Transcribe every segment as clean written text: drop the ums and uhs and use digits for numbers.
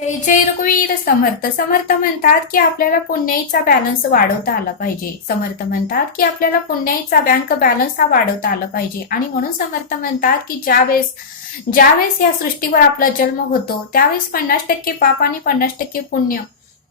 जय रघुवीर समर्थ. समर्थ म्हणतात की आपल्याला पुण्याईचा बॅलन्स वाढवता आला पाहिजे. समर्थ म्हणतात की आपल्याला पुण्याईचा बँक बॅलन्स हा वाढवता आला पाहिजे. आणि म्हणून समर्थ म्हणतात की ज्यावेळेस या सृष्टीवर आपला जन्म होतो त्यावेळेस 50% पाप आणि 50% पुण्य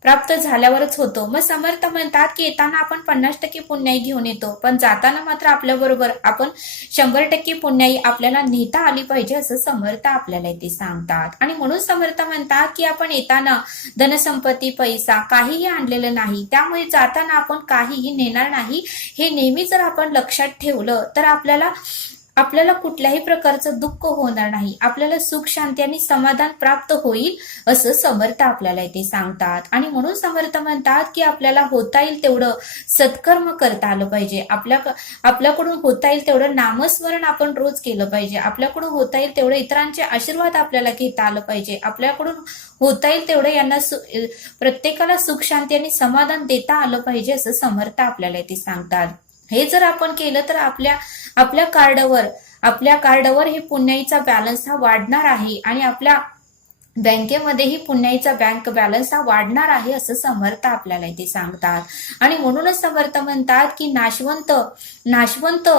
प्राप्त झाल्यावरच होतो. मग समर्थ म्हणतात की येताना आपण 50% पुण्याई घेऊन येतो, पण जाताना मात्र आपल्या बरोबर आपण 100% पुण्याई आपल्याला नेता आली पाहिजे असं समर्थ आपल्याला इथे सांगतात. आणि म्हणून समर्थ म्हणतात की आपण येताना धनसंपत्ती पैसा काहीही आणलेलं नाही, त्यामुळे जाताना आपण काहीही नेणार नाही. हे नेहमी जर आपण लक्षात ठेवलं तर आपल्याला कुठल्याही प्रकारचं दुःख होणार नाही, आपल्याला सुख शांती आणि समाधान प्राप्त होईल असं समर्थ आपल्याला इथे सांगतात. आणि म्हणून समर्थ म्हणतात की आपल्याला होता येईल तेवढं सत्कर्म करता आलं पाहिजे. आपल्याकडून होता येईल तेवढं नामस्मरण आपण रोज केलं पाहिजे. आपल्याकडून होता येईल तेवढं इतरांचे आशीर्वाद आपल्याला घेता आलं पाहिजे. आपल्याकडून होता येईल तेवढं यांना प्रत्येकाला सुख शांती आणि समाधान देता आलं पाहिजे असं समर्थ आपल्याला इथे सांगतात. हे जर आपण केलं तर आपल्या कार्डवर हे पुण्याईचा बॅलन्स हा वाढणार आहे आणि आपल्या बँकेमध्येही पुण्याईचा बँक बॅलन्स हा वाढणार आहे असं समर्थ आपल्याला इथे सांगतात. आणि म्हणूनच समर्थ म्हणतात की नाशवंत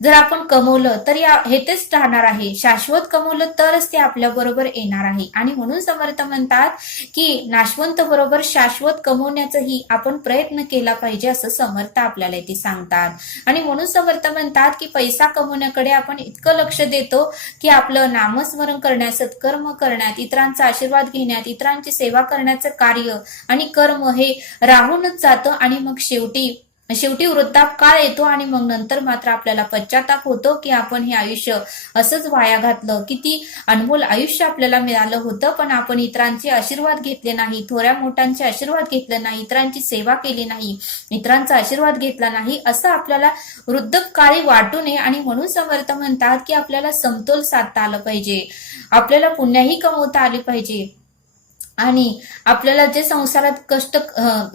जर आपण कमवलं तर हे तेच राहणार आहे, शाश्वत कमवलं तरच ते आपल्या बरोबर येणार आहे. आणि म्हणून समर्थ म्हणतात की नाशवंत बरोबर शाश्वत कमवण्याचाही आपण प्रयत्न केला पाहिजे असं समर्थ आपल्याला इथे सांगतात. आणि म्हणून समर्थ म्हणतात की पैसा कमवण्याकडे आपण इतकं लक्ष देतो की आपलं नामस्मरण करण्यात, सत्कर्म करण्यात, इतरांचा आशीर्वाद घेण्यात, इतरांची सेवा करण्याचं कार्य आणि कर्म हे राहूनच जातं. आणि मग शेवटी वृद्धापकाळ येतो आणि मग नंतर मात्र आपल्याला पश्चाताप होतो की आपण हे आयुष्य असंच वाया घातलं. किती अनमोल आयुष्य आपल्याला मिळालं होतं, पण आपण इतरांचे आशीर्वाद घेतले नाही, थोड्या मोठ्यांचे आशीर्वाद घेतले नाही, इतरांची सेवा केली नाही, इतरांचा आशीर्वाद घेतला नाही, असं आपल्याला वृद्धकाळी वाटू नये. आणि म्हणून समर्थ म्हणतात की आपल्याला समतोल साधता आलं पाहिजे, आपल्याला पुण्याही कमवता आली पाहिजे आणि आपल्याला जे संसारात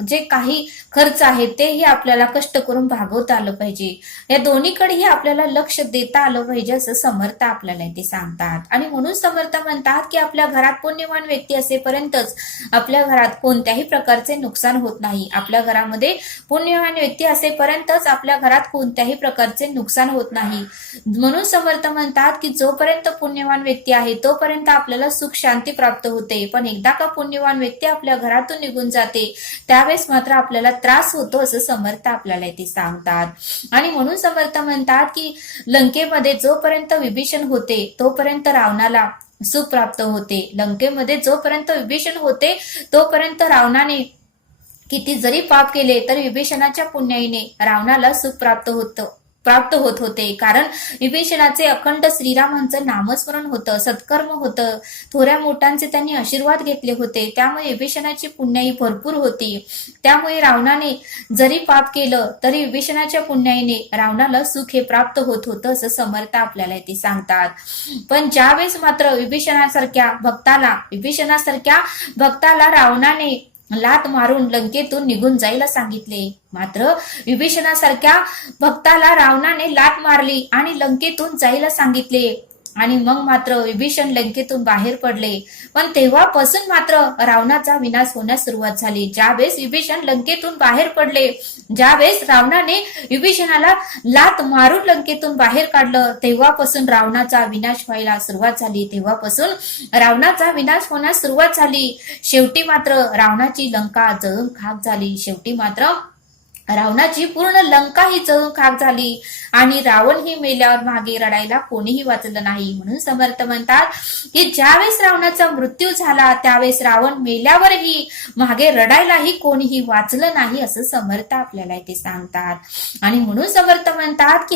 जे काही खर्च आहे तेही आपल्याला कष्ट करून भागवता आलं पाहिजे. या दोन्हीकडेही आपल्याला लक्ष देता आलं पाहिजे असं समर्थ आपल्याला इथे सांगतात. आणि म्हणून समर्थ म्हणतात की आपल्या घरात पुण्यवान व्यक्ती असेपर्यंतच आपल्या घरात कोणत्याही प्रकारचे नुकसान होत नाही. आपल्या घरामध्ये पुण्यवान व्यक्ती असेपर्यंतच आपल्या घरात कोणत्याही प्रकारचे नुकसान होत नाही. म्हणून समर्थ म्हणतात की जोपर्यंत पुण्यवान व्यक्ती आहे तोपर्यंत आपल्याला सुख शांती प्राप्त होते, पण एकदा का पुण्यवान व्यक्ती आपल्या घरातून निघून जाते त्यावेळेस मात्र आपल्याला त्रास होतो असं समर्थ आपल्याला इथे सांगतात. आणि म्हणून समर्थ म्हणतात की लंकेमध्ये जोपर्यंत विभीषण होते तोपर्यंत रावणाला सुख प्राप्त होते. लंकेमध्ये जोपर्यंत विभीषण होते तोपर्यंत रावणाने किती जरी पाप केले तर विभीषणाच्या पुण्याईने रावणाला सुख प्राप्त होत होते. कारण विभीषणाचे अखंड श्रीरामांचं नामस्मरण होतं, सत्कर्म होतं, थोड्या मोठ्यांचे त्यांनी आशीर्वाद घेतले होते, त्यामुळे विभीषणाची पुण्याई भरपूर होती. त्यामुळे रावणाने जरी पाप केलं तरी विभीषणाच्या पुण्याईने रावणाला सुख हे प्राप्त होत होतं असं समर्थ आपल्याला इथे सांगतात. पण ज्यावेळेस मात्र विभीषणासारख्या भक्ताला रावणाने लात मारून लंकेतून निघून जायला सांगितले, मात्र विभीषणासारख्या भक्ताला रावणाने लात मारली आणि लंकेतून जायला सांगितले आणि मग मात्र विभीषण लंकेतून बाहेर पडले. पण तेव्हापासून मात्र रावणाचा विनाश होण्यास सुरुवात झाली. ज्यावेळेस विभीषण लंकेतून बाहेर पडले, ज्यावेळेस रावणाने विभीषणाला लात मारून लंकेतून बाहेर काढलं, तेव्हापासून रावणाचा विनाश व्हायला सुरुवात झाली. तेव्हापासून रावणाचा विनाश होण्यास सुरुवात झाली. शेवटी मात्र रावणाची लंका जळून खाक झाली. शेवटी मात्र रावणाची पूर्ण लंका ही जळून खाक झाली आणि रावण ही मेल्यावर मागे रडायला कोणीही वाचलं नाही. म्हणून समर्थ म्हणतात की ज्यावेळेस रावणाचा मृत्यू झाला त्यावेळेस रावण मेल्यावरही मागे रडायलाही कोणीही वाचलं नाही असं समर्थ आपल्याला इथे सांगतात. आणि म्हणून समर्थ म्हणतात की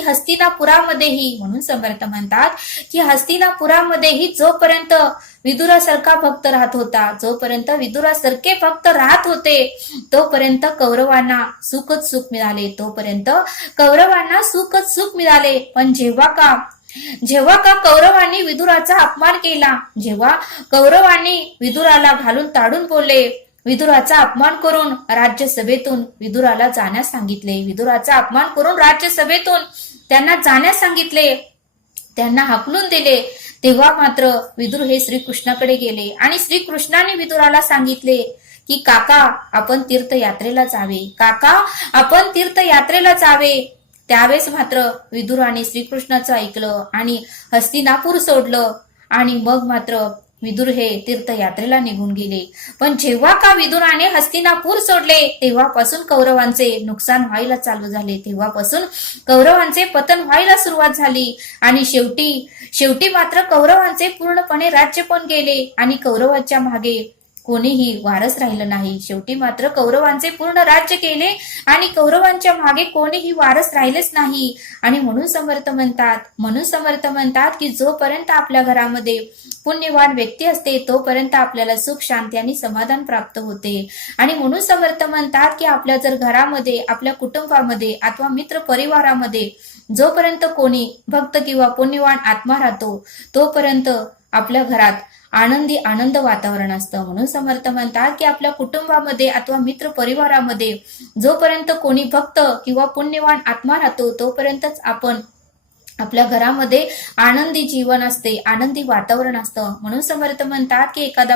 हस्तिनापुरामध्येही जोपर्यंत विदुरासारखा भक्त राहत होता, जोपर्यंत विदुरासारखे भक्त राहत होते तोपर्यंत कौरवांना सुखच सुख मिळाले. पण जेव्हा का कौरवांनी विदुराचा अपमान केला, जेव्हा कौरवांनी विदुराला घालून ताडून बोलले, विदुराचा अपमान करून राज्यसभेतून विदुराला जाण्यास सांगितले, विदुराचा अपमान करून राज्यसभेतून त्यांना जाण्यास सांगितले, त्यांना हाकलून दिले, तेव्हा मात्र विदुर हे श्रीकृष्णाकडे गेले आणि श्रीकृष्णाने विदुराला सांगितले की काका आपण तीर्थयात्रेला जावे, काका आपण तीर्थयात्रेला जावे. त्यावेळेस मात्र विदुराने श्रीकृष्णाचं ऐकलं आणि हस्तिनापूर सोडलं आणि मग मात्र विदुर हे तीर्थयात्रेला निघून गेले. पण जेव्हा का विदुराने हस्तिनापूर सोडले तेव्हापासून कौरवांचे नुकसान व्हायला चालू झाले, तेव्हापासून कौरवांचे पतन व्हायला सुरुवात झाली आणि शेवटी मात्र कौरवांचे पूर्णपणे राज्य पण गेले आणि कौरवांच्या मागे कोणीही वारस राहिलं नाही. शेवटी मात्र कौरवांचे पूर्ण राज्य केले आणि कौरवांच्या मागे कोणीही वारस राहिलेच नाही. आणि म्हणून समर्थ म्हणतात की जोपर्यंत आपल्या घरामध्ये पुण्यवान व्यक्ती असते तोपर्यंत आपल्याला सुख, शांती आणि समाधान प्राप्त होते. आणि म्हणून समर्थ म्हणतात की आपल्या जर घरामध्ये, आपल्या कुटुंबामध्ये अथवा मित्र परिवारामध्ये जोपर्यंत कोणी भक्त किंवा पुण्यवान आत्मा राहतो तोपर्यंत आपल्या घरात आनंद वातावरण असतं. म्हणून समर्थ म्हणतात की आपल्या कुटुंबामध्ये अथवा मित्र परिवारामध्ये जोपर्यंत कोणी भक्त किंवा पुण्यवान आत्मा राहतो तोपर्यंतच आपण आपल्या घरामध्ये आनंदी जीवन असते, आनंदी वातावरण असतं. म्हणून समर्थ म्हणतात की एखाद्या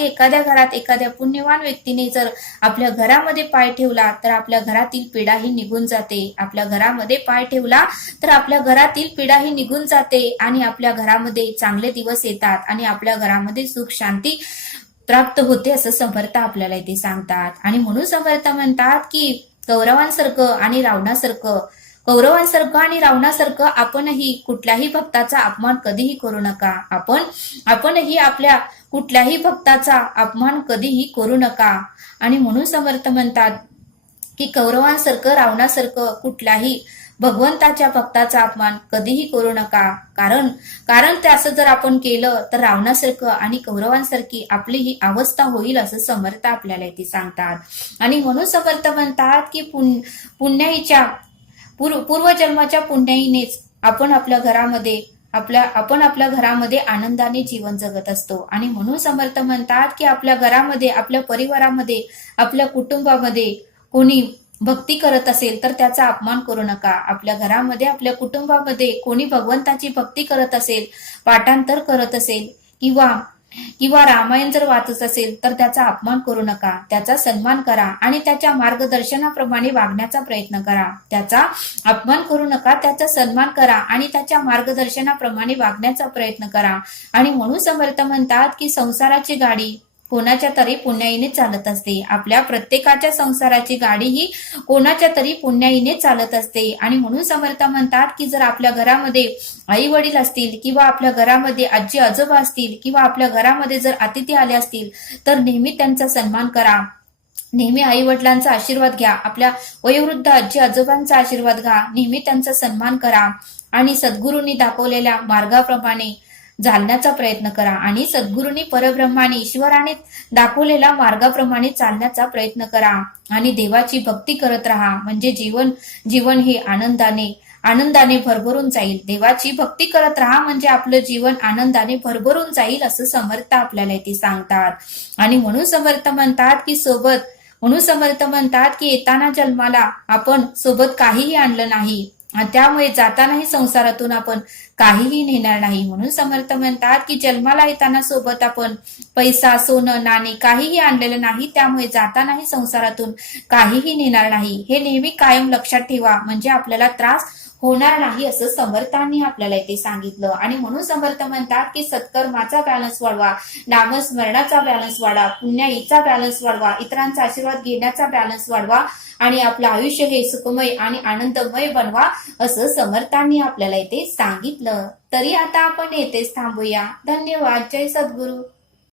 एखाद्या घरात एखाद्या पुण्यवान व्यक्तीने जर आपल्या घरामध्ये पाय ठेवला तर आपल्या घरातील पीडाही निघून जाते. आपल्या घरामध्ये पाय ठेवला तर आपल्या घरातील पीडाही निघून जाते आणि आपल्या घरामध्ये चांगले दिवस येतात आणि आपल्या घरामध्ये सुख, शांती प्राप्त होते असं समर्थ आपल्याला इथे सांगतात. आणि म्हणून समर्थ म्हणतात की कौरवांसारखं आणि रावणासारखं आपणही कुठल्याही भक्ताचा अपमान कधीही करू नका. आपणही आपल्या कुठल्याही भक्ताचा अपमान कधीही करू नका. आणि म्हणून समर्थ म्हणतात की कौरवांसारखं, रावणासारखं कुठल्याही भगवंताच्या भक्ताचा अपमान कधीही करू नका. कारण असं जर आपण केलं तर रावणासारखं आणि कौरवांसारखी आपली ही अवस्था होईल असं समर्थ आपल्याला इथे सांगतात. आणि म्हणून समर्थ म्हणतात की पूर्वजन्माच्या पुण्याईनेच आपण आपल्या घरामध्ये आनंदाने जीवन जगत असतो. आणि म्हणून समर्थ म्हणतात की आपल्या घरामध्ये, आपल्या परिवारामध्ये, आपल्या कुटुंबामध्ये कोणी भक्ती करत असेल तर त्याचा अपमान करू नका. आपल्या घरामध्ये, आपल्या कुटुंबामध्ये कोणी भगवंताची भक्ती करत असेल, पाठांतर करत असेल किंवा रामायण जर वाचत असेल तर त्याचा अपमान करू नका. त्याचा सन्मान करा आणि त्याच्या मार्गदर्शनाप्रमाणे वागण्याचा प्रयत्न करा. त्याचा अपमान करू नका, त्याचा सन्मान करा आणि त्याच्या मार्गदर्शनाप्रमाणे वागण्याचा प्रयत्न करा. आणि म्हणून समर्थ म्हणतात की संसाराची गाडी कोणाच्या तरी पुण्याईने चालत असते. आपल्या प्रत्येकाच्या संसाराची गाडी ही कोणाच्या तरी पुण्याईने चालत असते. आणि म्हणून समर्थ म्हणतात की जर आपल्या घरामध्ये आई वडील असतील किंवा आपल्या घरामध्ये आजी आजोबा असतील किंवा आपल्या घरामध्ये जर अतिथी आले असतील तर नेहमी त्यांचा सन्मान करा. नेहमी आई वडिलांचा आशीर्वाद घ्या. आपल्या वयोवृद्ध आजी आजोबांचा आशीर्वाद घ्या. नेहमी त्यांचा सन्मान करा आणि सद्गुरूंनी दाखवलेल्या मार्गाप्रमाणे चालण्याचा प्रयत्न करा. आणि सद्गुरूंनी, परब्रह्माने, ईश्वराने दाखवलेल्या मार्गाप्रमाणे चालण्याचा प्रयत्न करा. आणि देवाची भक्ती करत राहा म्हणजे जीवन हे आनंदाने भरभरून जाईल. देवाची भक्ती करत राहा म्हणजे आपलं जीवन आनंदाने भरभरून जाईल असं समर्थ आपल्याला इथे सांगतात. आणि म्हणून समर्थ म्हणतात की येताना जन्माला आपण सोबत काहीही आणलं नाही, त्यामुळे जातानाही संसारातून आपण काहीही नेणार नाही. म्हणून समर्थ म्हणतात की जन्माला येताना सोबत आपण पैसा, सोनं, नाणे काहीही आणलेलं नाही, त्यामुळे जातानाही संसारातून काहीही नेणार नाही. हे नेहमी कायम लक्षात ठेवा म्हणजे आपल्याला त्रास होणार नाही असं समर्थांनी आपल्याला इथे सांगितलं. आणि म्हणून समर्थ म्हणतात की सत्कर्माचा बॅलन्स वाढवा, नामस्मरणाचा बॅलन्स वाढवा, पुण्याईचा बॅलन्स वाढवा, इतरांचा आशीर्वाद घेण्याचा बॅलन्स वाढवा आणि आपलं आयुष्य हे सुखमय आणि आनंदमय बनवा असं समर्थांनी आपल्याला इथे सांगितलं. तरी आता आपण येथेच थांबूया. धन्यवाद. जय सद्गुरू.